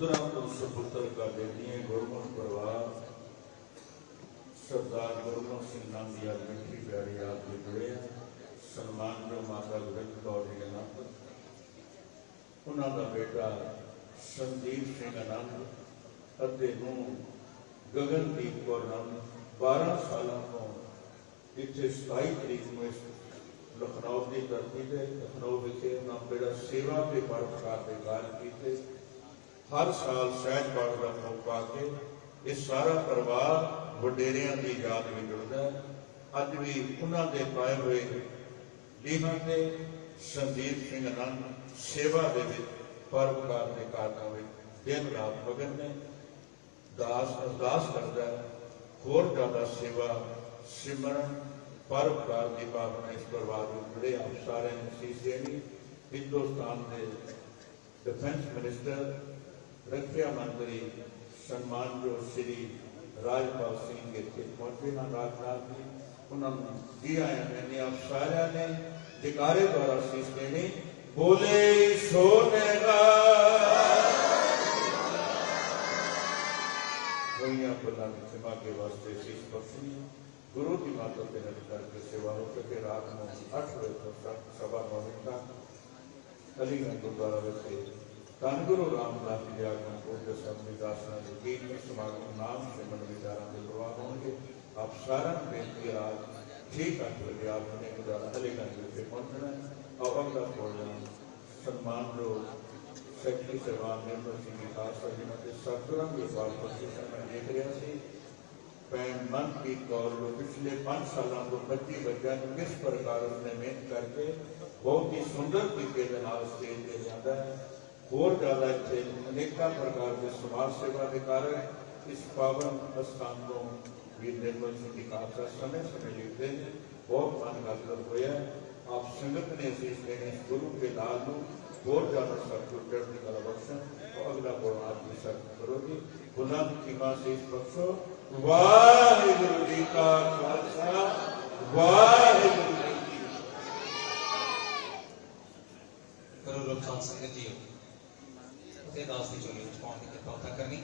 पुत्रा पुरुष पुत्र का बेटियां गुरमुख परिवार सरदार गुरबख्श सिंह नाम की आज मिठी प्यारी याद भी जुड़े हैं। सन्मान जो माता गोबिंद कौर जी आनंद, उन्होंने बेटा संदीप सिंह आनंद अते नूं गगनदीप कौर आनंद 12 सालों को इतने 27 तरीक में लखनऊ की धरती से लखनऊ विखे उन्होंने बेड़ा सेवा के परोपकार के कार्य किए। हर साल सहज पाठ का भोग पा के ये सारा परिवार वडेरिया की याद में जुड़ता है। अज भी उन्होंने पाए हुए लीहां से संदीप सिंह आनंद सेवा के परोपकार के कारणों में दिन रात मगन ने दास अरदास करता है होर ज्यादा सेवा सिमरन परोपकार की भावना इस परिवार में जुड़े। आप सारे शीश देनी। हिंदुस्तान के डिफेंस मिनिस्टर रक्षा मंत्री सन्मान जो श्री राजपाल सिंह इतने पहुंचे हैं राजनाथ जी, उन्होंने जी आया मैंने आप सारे ने जयकारे द्वारा शीश देनी। बोले सोनेगा सेवा के वास्ते शीश बख्शनी। गुरु की माता के नद करके सेवा हो सके। रात में 8 बजे तो 9:15 तक अलीगंज गुरुद्वारा से धन गुरु रामदास जी आगमन पूज्य संविदासना के कीर्तन समागम नाम सिमरन विचारों के प्रवाह होंगे। आप सारा बेनती आज ठीक 8 बजे आपने गुरुद्वारा अलीगंज से पहुंचना है। और अगला प्रोग्राम सम्मान जो सैकटरी सरवान निर्मल सिंह खालसा जिन्होंने सतगुरां की बात प्रशिक्षण में देख रहा सी भैन मनप्रीत कौर जो पिछले 5 सालों को 25 बच्चों को किस प्रकार उसने मेहनत करके बहुत ही सुंदर तरीके स्टेज पर जाता है। होर ज्यादा इतने अनेक प्रकार के समाज सेवा के कारण इस पावन स्थान को वीर निर्मल सिंह खालसा समय समय लिखते हैं। बहुत मन गदगद होया। आप संगत ने शीश देने गुरु के लाल को होर ज्यादा सतगुर चढ़ने का बख्शन और अगला प्रोग्राम की सख्त करोगी। बुलंद कीमा शीश बख्शो। वाहिगुरु जी का खालसा वाहिगुरु जी की करो लोग साथ संगत जी दास की चोली पाने की कृपा करनी।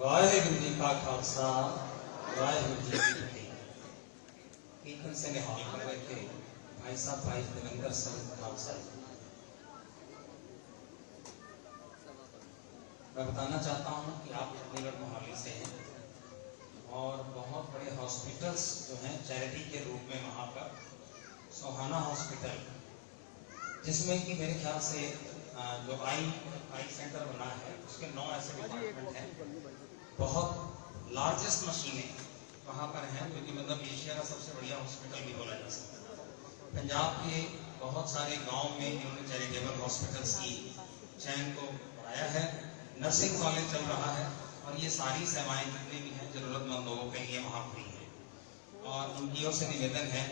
वाहिगुरु जी का खालसा वाहिगुरु जी की फतेह। कीर्तन से निहाल कर रहे थे भाई साहब भाई देवेंद्र सिंह खालसा। मैं बताना चाहता हूँ कि आप चंडीगढ़ मोहाली से हैं और बहुत बड़े हॉस्पिटल्स जो हैं चैरिटी के रूप में वहाँ पर सोहाना हॉस्पिटल, जिसमें कि मेरे ख्याल से जो आई सेंटर बना है उसके 9 ऐसे डिपार्टमेंट हैं। बहुत लार्जेस्ट मशीनें वहाँ पर हैं जो कि मतलब एशिया का सबसे बढ़िया हॉस्पिटल भी बोला जा सकता है। पंजाब के बहुत सारे गांव में इन्होंने चैरिटेबल हॉस्पिटल्स की चैन को बढ़ाया है। नर्सिंग कॉलेज चल रहा है और ये सारी सेवाएं जितनी भी हैं जरूरतमंद लोगों के लिए वहाँ फ्री है। और उनकी ओर से निवेदन है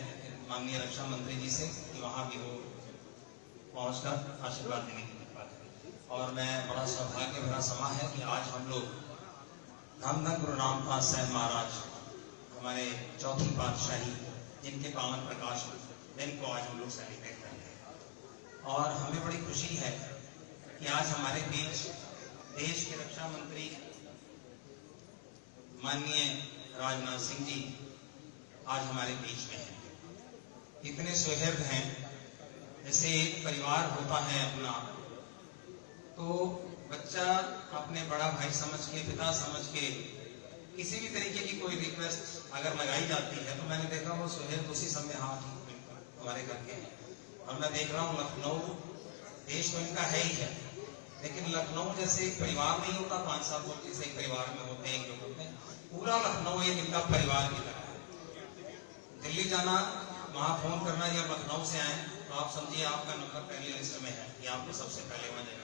माननीय रक्षा मंत्री जी से कि वहाँ भी वो पहुँचकर आशीर्वाद देने की कृपा करें। और मैं बड़ा सौभाग्य भरा समा है कि आज हम लोग धन धन गुरु रामदास साहब महाराज हमारे चौथी पातशाही जिनके पावन प्रकाश दिन को आज हम लोग सेलिब्रेट कर रहे हैं। और हमें बड़ी खुशी है कि आज हमारे बीच देश के रक्षा मंत्री माननीय राजनाथ सिंह जी आज हमारे बीच में हैं। इतने सुहृद हैं। जैसे एक परिवार होता है अपना, तो बच्चा अपने बड़ा भाई समझ के पिता समझ के किसी भी तरीके की कोई रिक्वेस्ट अगर लगाई जाती है तो मैंने देखा वो सुहृद उसी समय हाँ हमारे घर के हैं। और मैं देख रहा हूँ लखनऊ देश तो इनका है ही है, लेकिन लखनऊ जैसे एक परिवार नहीं होता 5-7 लोग जैसे एक परिवार में होते हैं, जो होते हैं पूरा लखनऊ एक इनका परिवार की तरह है। दिल्ली जाना वहां फोन करना या लखनऊ से आए तो आप समझिए आपका नंबर पहली लिस्ट में है कि आपको सबसे पहले वहां जाना।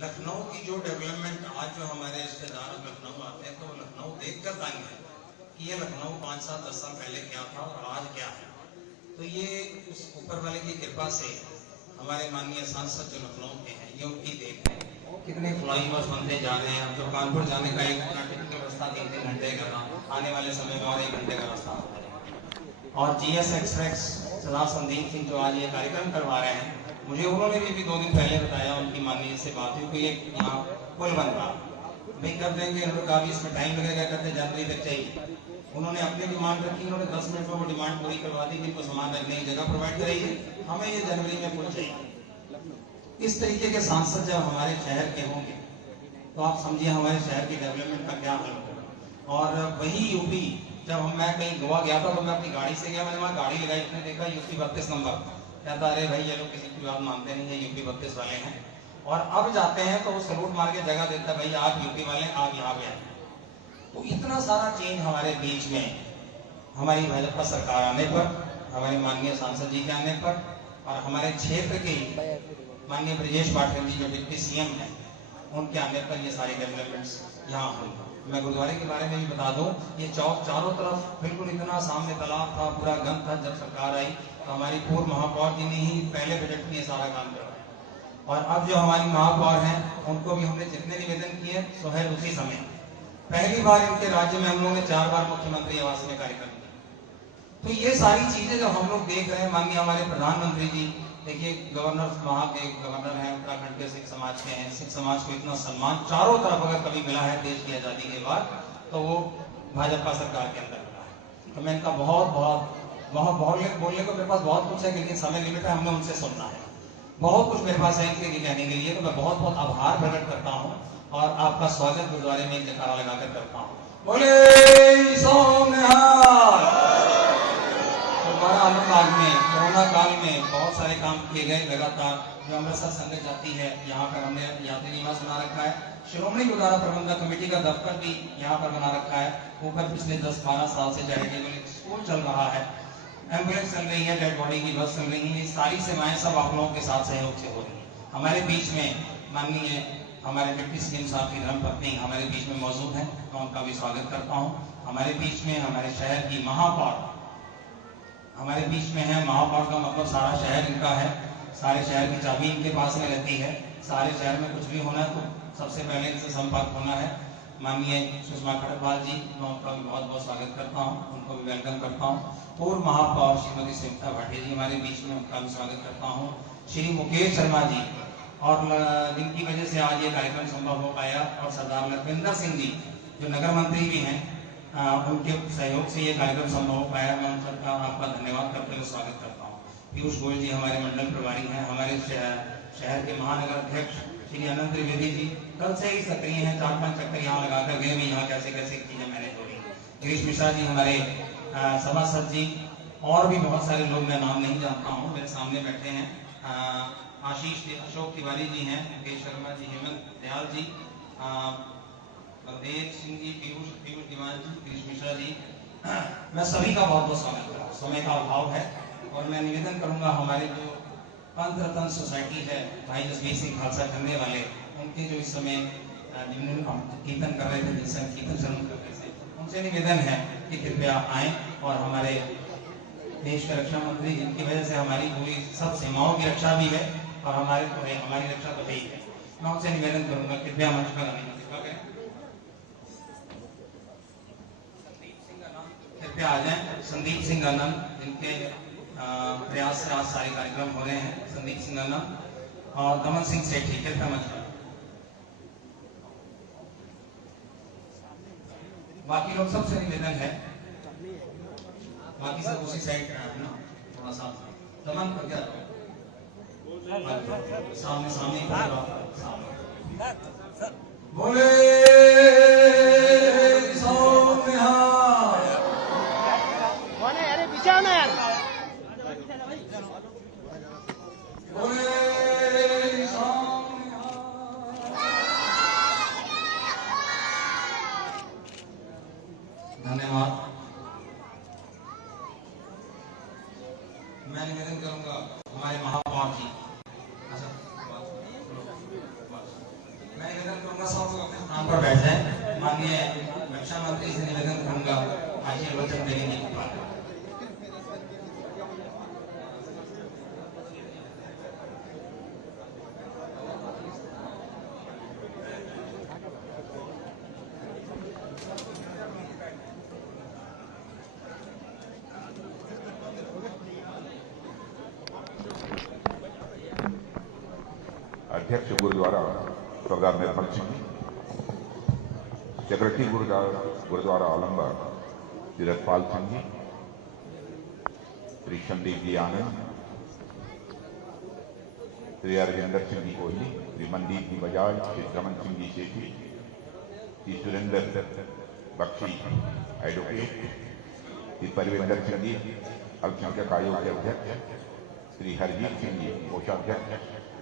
लखनऊ की जो डेवलपमेंट आज जो हमारे रिश्तेदार लखनऊ आते हैं तो लखनऊ देख कर आएंगे कि ये लखनऊ 5-7-10 साल पहले क्या था और आज क्या है। तो ये उस ऊपर वाले की कृपा से हमारे माननीय सांसद जो लखनऊ के हैं ये उनकी देख है। कितने फ्लाइंग बस बनते जा रहे हैं। अब जो कानपुर जाने का एक टिकट की व्यवस्था 3 घंटे का था, आने वाले समय में और 1 घंटे का रास्ता होता है। और जीएस एक्सप्रेस सरदार संदीप सिंह जो आज ये कार्यक्रम करवा रहे हैं, मुझे उन्होंने भी 2 दिन पहले बताया, उनकी माननीय से बात हुई कि एक यहाँ पुल बन रहा भाई कर देंगे, उन्होंने कहा इसमें टाइम लगेगा, कहते जनवरी तक चाहिए। उन्होंने अपनी डिमांड रखी, उन्होंने 10 मिनट में वो डिमांड पूरी करवा दी कि इनको सामान रखने की जगह प्रोवाइड कराइए, हमें ये जनवरी में पुल चाहिए। इस तरीके के सांसद जब हमारे शहर के होंगे तो आप समझिए हमारे शहर की डेवलपमेंट का क्या हाल होगा। और वही यूपी, जब मैं कहीं गोवा गया था तो मैं अपनी गाड़ी से गया, मैंने वहाँ गाड़ी लगाई, उसने देखा यूपी 32 नंबर, कहता अरे भाई ये लोग किसी की बात मानते नहीं है, यूपी 32 वाले हैं। और अब जाते हैं तो वो सलूट मार के जगह देता है, भाई आप यूपी वाले, आप यहाँ पे आए। तो इतना सारा चेंज हमारे बीच में हमारी भाजपा सरकार आने पर, हमारे माननीय सांसद जी के आने पर, और हमारे क्षेत्र के माननीय ब्रजेश पाठक जी जो डिप्टी सीएम हैं उनके आने पर ये सारे डेवलपमेंट्स यहाँ हुई। मैं गुरुद्वारे के बारे में भी बता दूं, ये चौक चारों तरफ बिल्कुल इतना सामने तालाब था, पूरा गंद था। जब सरकार आई तो हमारी पूर्व महापौर जी ने ही पहले बजट में ये सारा काम करवाया, और अब जो हमारी महापौर हैं उनको भी हमने जितने निवेदन किए सुहेल उसी समय। पहली बार इनके राज्य में हम लोगों ने 4 बार मुख्यमंत्री आवास में कार्यक्रम किया। तो ये सारी चीजें जब हम लोग देख रहे हैं, माननीय हमारे प्रधानमंत्री जी, देखिए गवर्नर, वहाँ के गवर्नर हैं उत्तराखंड के, सिख समाज के हैं, सिख समाज को इतना सम्मान चारों तरफ अगर कभी मिला है देश की आजादी के बाद तो वो भाजपा सरकार के अंदर मिला है। तो मैं इनका बोलने को मेरे पास बहुत कुछ है, लेकिन समय लिमिट है, हमने उनसे सुनना है, बहुत कुछ मेरे पास है इनके कहने के लिए। तो मैं बहुत बहुत आभार प्रकट करता हूँ और आपका स्वागत गुरुद्वारे में जयकारा लगाकर करता हूँ। बोले सोमनाथ। आनंदबाग में कोरोना काल में बहुत सारे काम किए गए लगातार। जो अमृतसर संगत जाती है, यहाँ पर हमने यात्री निवास बना रखा है। श्रोमणी गुरुद्वारा प्रबंधक कमेटी का दफ्तर भी यहाँ पर बना रखा है। ऊपर पिछले 10-12 साल से चैरिटेबल स्कूल चल रहा है, एम्बुलेंस चल रही है, डेड बॉडी की बस चल रही है। ये सारी सेवाएं सब आप लोगों के साथ सहयोग से हो रही है। हमारे बीच में माननीय हमारे डिप्टी सीएम साहब की धर्मपत्नी हमारे बीच में मौजूद है, मैं उनका भी स्वागत करता हूँ। हमारे बीच में हमारे शहर की महापौर हमारे बीच में है। महापौर का मतलब सारा शहर इनका है, सारे शहर की चाबी इनके पास में रहती है। सारे शहर में कुछ भी होना है तो सबसे पहले इनसे संपर्क होना है। माननीय सुषमा खड़गवाल जी, मैं उनका भी बहुत बहुत स्वागत करता हूँ, उनको भी वेलकम करता हूँ। पूर्व महापौर श्रीमती सुमित्रा भाटी जी हमारे बीच में, उनका भी स्वागत करता हूँ। श्री मुकेश शर्मा जी, और जिनकी वजह से आज ये कार्यक्रम संभव हो पाया, और सरदार लखविंदर सिंह जी जो नगर मंत्री भी हैं, उनके सहयोग से ये कार्यक्रम संभव हो पाया। मैं उन सबका आपका धन्यवाद करते हुए स्वागत करता हूँ। पीयूष गोयल जी हमारे मंडल प्रभारी हैं। हमारे शहर के महानगर अध्यक्ष श्री अनंत त्रिवेदी जी कल से ही सक्रिय हैं, 4-5 चक्कर यहाँ लगाकर गए भी, यहाँ कैसे कैसे चीजें मैनेज हो रही। गिरीश मिश्रा जी हमारे सभासद जी, और भी बहुत सारे लोग, मैं नाम नहीं जानता हूँ, मेरे सामने बैठे हैं। आशीष अशोक तिवारी जी हैं, मुकेश शर्मा जी, हेमंत दयाल जी, बलदेव सिंह जी, पीयूष दीवान जी, गिरीश मिश्रा जी, मैं सभी का बहुत बहुत स्वागत करता हूँ। समय का अभाव है और मैं निवेदन करूंगा, हमारे जो पंथ रत्न सोसाइटी है भाई जसवीर सिंह खालसा करने वाले, उनके जो इस समय जिन्होंने कीर्तन कर रहे थे, जिनसे कीर्तन शुरू कर रहे थे, उनसे निवेदन है कि कृपया आए और हमारे देश के रक्षा मंत्री, जिनकी वजह से हमारी पूरी सब सीमाओं की रक्षा भी है और हमारी रक्षा तो है ही है, मैं उनसे निवेदन करूंगा कृपया मंच पर आने की कृपा करें। कृपया आ जाएं। संदीप सिंह आनंद, जिनके प्रयास से आज सारे कार्यक्रम हो रहे हैं, संदीप सिंह आनंद और दमन सिंह सेठी, कृपया मंच पर। बाकी लोग सबसे निवेदन है, बाकी सब उसी साइड ना थोड़ा सा दमन कर क्या सामने बोले धन्यवाद। मैं निवेदन करूंगा हमारे महापौर जी, मैं निवेदन करूंगा सब लोग अपने स्थान पर बैठ जाएं। माननीय रक्षा मंत्री से निवेदन करूंगा आशीर्वचन देने की कृपा करें। अध्यक्ष गुरुद्वारा सरदार निर्मल सिंह जी, सेक्रेटरी गुरुद्वारा आलमबाग श्री रतपाल सिंह जी, श्री संदीप जी आनंद, श्री अरविंदर सिंह जी कोहली, श्री मनदीप जी बजाज, श्री रमन सिंह जी सेठी, श्री सुरेंद्र बख्शी एडवोकेट, श्री परविंदर सिंह जी अल्पसंख्यक आयोग के अध्यक्ष, श्री हरजीत सिंह जी कोषाध्यक्ष,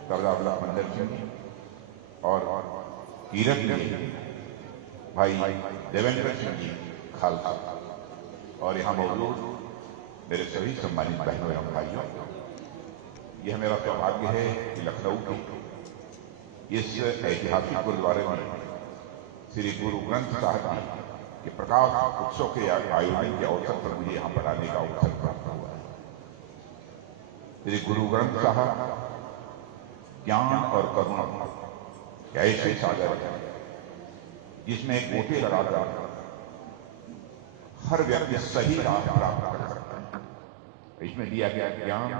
सरदार लखमंदर सिंह जी और कीरत जी भाई देवेंद्र सिंह जी खालसा और यहाँ मौजूद मेरे सभी सम्मानित बहनों एवं भाइयों, यह मेरा सौभाग्य है कि लखनऊ के इस ऐतिहासिक गुरुद्वारे में श्री गुरु ग्रंथ साहिब जी के प्रकाश उत्सव के आयोजन के अवसर पर मुझे यहाँ पर आने का अवसर प्राप्त हुआ है। श्री गुरु ग्रंथ साहिब ज्ञान और करुणा ऐसे सागर है जिसमें गोते लगाकर हर व्यक्ति सही राह प्राप्त कर सकता है। इसमें दिया गया ज्ञान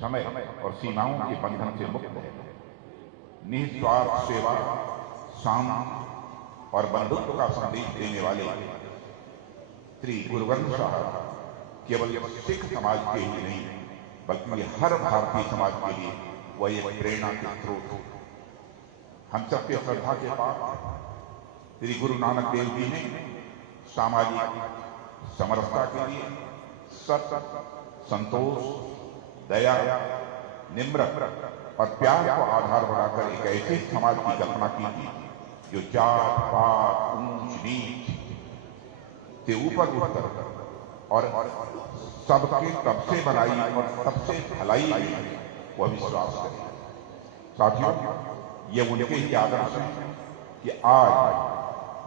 समय और सीमाओं के बंधन से मुक्त है। निस्वार्थ सेवा, शांति और बंधुत्व का संदेश देने वाले श्री गुरु ग्रंथ साहिब केवल सिख समाज के ही नहीं बल्कि हर भारतीय समाज के लिए वह एक प्रेरणा के स्रोत। हम सबके श्रद्धा के पास श्री गुरु नानक देव जी ने सामाजिक समरसता के लिए सत्य, संतोष, दया, निम्रता और प्यार को आधार बनाकर एक ऐसे समाज की कल्पना की थी जो जात पात, ऊंच नीच से ऊपर उठकर और सबके सबसे बनाई और सबसे भलाई वह विश्वास करे। साथियों, ये उनके ही आदर्श हैं कि आज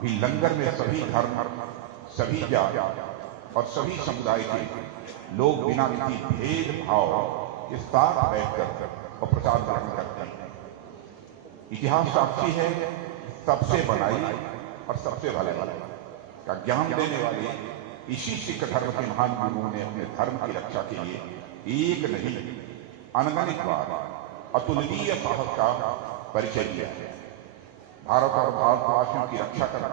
भी लंगर में सभी धर्म, सभी जाति और सभी समुदाय के लोग बिना किसी भेदभाव के साथ बैठकर और प्रसाद ग्रहण करते हैं। इतिहास साक्षी है, सबसे बनाई और सबसे भलाई का ज्ञान देने वाले इसी सिख धर्म के महान गुरुओं ने अपने धर्म की रक्षा के लिए एक नहीं अनगणित बार अतुलनीय साहस का परिचय दिया है। भारत और भारतवासियों की रक्षा करना,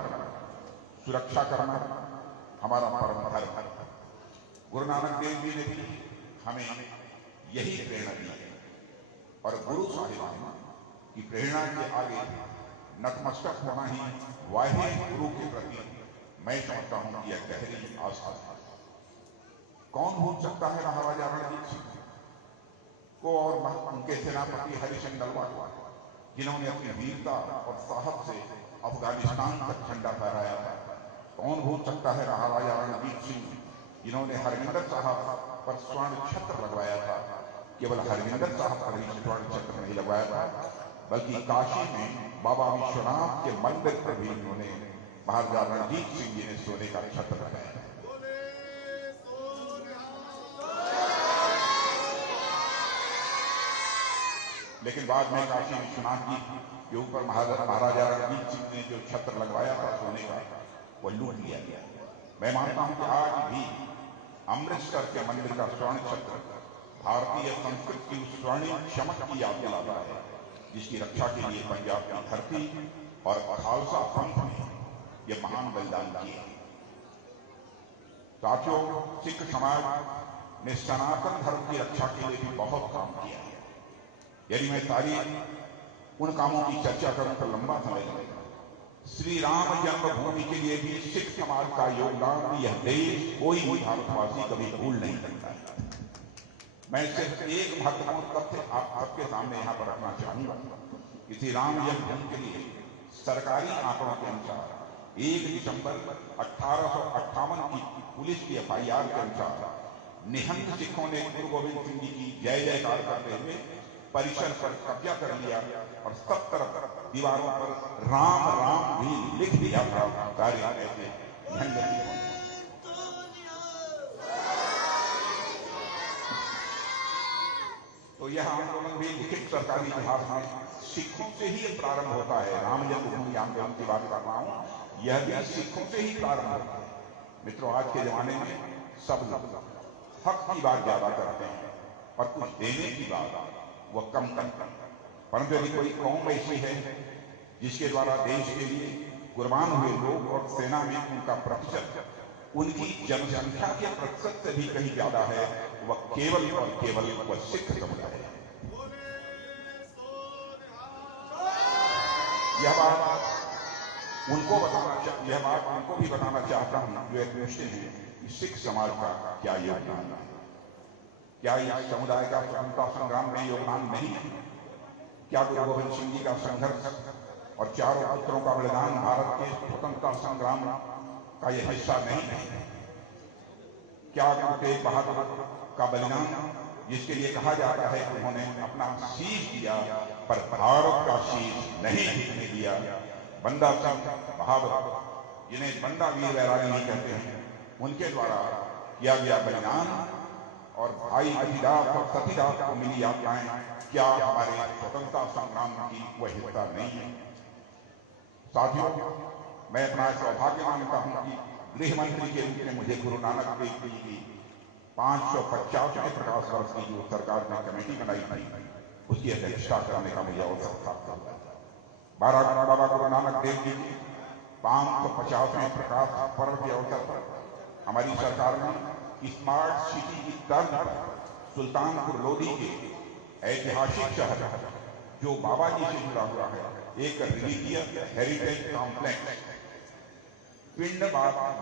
सुरक्षा करना हमारा परम धर्म है। गुरु नानक देव जी ने भी हमें यही प्रेरणा दी है और गुरु साहिब की प्रेरणा के आगे नतमस्तक होना ही वाहे गुरु के प्रति मैं समझता हूं कि यह गहरी आस्था है। कौन भूल सकता है महाराजा रणजीत सिंह को और उनके सेनापति हरिशंकर नलवा जिन्होंने अपनी वीरता और साहस से अफगानिस्तान तक झंडा फहराया था। कौन भूल सकता है महाराजा रणजीत सिंह जिन्होंने हरविंदर साहब पर स्वर्ण छत्र लगवाया था। केवल हरविंदर साहब पर ही स्वर्ण छत्र नहीं लगवाया था बल्कि काशी में बाबा विश्वनाथ के मंदिर पर भी उन्होंने महाराजा रणजीत सिंह जी ने सोने का छत्र लगाया। लेकिन बाद में काशी विश्वनाथ जी के ऊपर महाराजा रणजीत सिंह ने जो छत्र लगवाया था सोने का, वो लूट लिया गया। मैं मानता हूं कि आज भी अमृतसर के मंदिर का स्वर्ण छत्र भारतीय संस्कृति की उस स्वर्णिम चमक की याद दिलाता है जिसकी रक्षा के लिए पंजाब की धरती और खालसा पंथ ने यह महान बलिदान किए। साथियों, सिख समाज ने सनातन धर्म की रक्षा के लिए भी बहुत काम किया है। यदि मैं सारी उन कामों की चर्चा करूं तो लंबा समय लगेगा। श्री राम जन्मभूमि के लिए भी सिख समाज का योगदान यह देश कोई भी भारतवासी कभी भूल नहीं सकता है। मैं सिर्फ एक महत्वपूर्ण तथ्य आप सबके सामने यहाँ पर रखना चाहूंगा कि श्री राम जन्मभूमि के लिए सरकारी आंकड़ों के अनुसार 1 दिसंबर 1858 की पुलिस की FIR के अनुसार निहंग सिखों ने गुरु गोविंद सिंह जी की जय जयकार करते हुए परिसर पर कब्जा कर लिया और सब तरफ दीवारों पर राम राम भी लिख दिया था। कार्य ऐसे निहंग सिखों ने। तो यह आंदोलन भी लिखित सरकारी इतिहास में सिखों से ही प्रारंभ होता है। राम जन्मभूमि आंदोलन की बात कर रहा हूं, यह भी सिखों से ही प्रारंभ होता है। मित्रों, आज के जमाने में सब लोग हक की बात ज्यादा करते हैं और कुछ देने की बात वह कम करते हैं। परंतु यदि कोई कौम ऐसी है जिसके द्वारा देश के लिए कुर्बान हुए लोग और सेना में उनका प्रतिशत उनकी जनसंख्या के प्रतिशत से भी कहीं ज्यादा है, वह केवल और केवल वह सिख समुदाय है। यह बात उनको भी बताना चाहता हूं जो एक पूछते हैं कि सिख समाज का क्या योगदान है, क्या इस समुदाय का स्वतंत्रता संग्राम में योगदान नहीं है? क्या गुरु गोविंद सिंह जी का संघर्ष और चारों पुत्रों का बलिदान भारत के स्वतंत्रता संग्राम का यह हिस्सा नहीं है? क्या गुरु तेग बहादुर का बलिदान, जिसके लिए कहा जाता है कि उन्होंने अपना शीश दिया पर भारत का शीश नहीं झुकने दिया, बंदा सिंह बहादुर, जिन्हें बंदा वीर वैरागी कहते हैं, उनके द्वारा किया गया बलिदान और भाई अभिदास और सतीदास को मिली यात्राएं क्या हमारे स्वतंत्रता संग्राम की वह हिस्सा नहीं है? साथियों, मैं अपना सौभाग्य मानता हूं कि गृह मंत्री के रूप में मुझे गुरु नानक देव जी की 550वें प्रकाश वर्ष की जो सरकार ने कमेटी बनाई थी, उसकी अध्यक्षता करने का मुझे अवसर प्राप्त हुआ। 12 बाबा गुरु नानक देव जी की 550वें प्रकाश पर्व के अवसर पर हमारी सरकार ने स्मार्ट सिटी की तर्ज पर सुल्तानपुर लोधी के ऐतिहासिक शहर जो बाबा जी से जुड़ा हुआ है, एक रिलीजियस हेरिटेज कॉम्प्लेक्स पिंड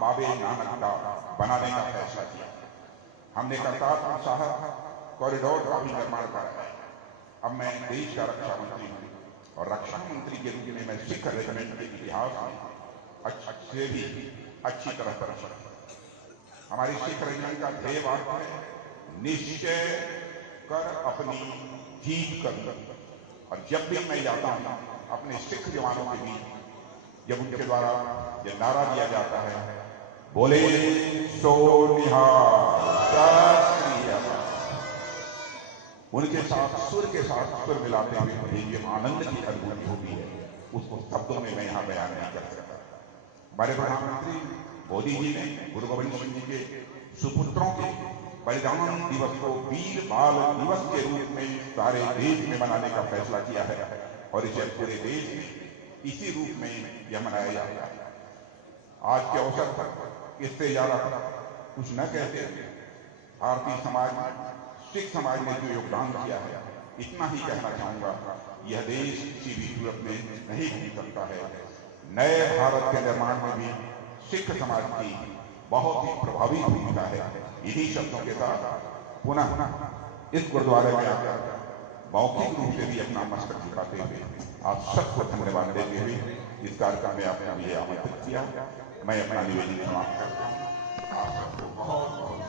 बाबे नानक का बनाने का फैसला किया। हमने करतारपुर साहिब कॉरिडोर का भी निर्माण कराया। अब मैं देश का रक्षा मंत्री हूं और रक्षा मंत्री के रूप में मैं सिख रेजिमेंट के इतिहास में से भी अच्छी तरह परिचित। हमारी सिख रेजिमेंट का ध्येय वाक्य है, निश्चय कर अपनी जीत कर। और जब भी मैं जाता हूं अपने सिख जवानों के बीच, जब उनके द्वारा यह नारा दिया जाता है, बोले सो निहाल, उनके साथ सुर के साथ सुर मिलाते हुए मुझे ये आनंद की अनुभूति होती है, उसको शब्दों में मैं यहाँ बयान नहीं कर सकता। हमारे प्रधानमंत्री मोदी जी ने गुरु गोविंद सिंह जी के सुपुत्रों के बलिदान दिवस को वीर बाल दिवस के रूप में सारे देश में मनाने का फैसला किया है और इसे पूरे देश में इसी रूप में यह मनाया जाता है। आज के अवसर पर इससे ज्यादा कुछ न कहते हुए भारतीय समाज में सिख समाज ने जो योगदान किया है, इतना ही कहना चाहूंगा। यह देश किसी भी सूरत में नहीं भूल सकता है। नए भारत के निर्माण में भी सिख समाज की बहुत ही प्रभावी भूमिका है। इन्हीं शब्दों के साथ पुनः इस गुरुद्वारे में आकर मौखिक रूप से भी अपना मस्तक झुकाते हुए आप सबको धन्यवाद देते हुए इस कार्यक्रम में आपने मुझे आमंत्रित किया। मैं अपना निवेदन समाप्त करता हूँ। आप सबको बहुत बहुत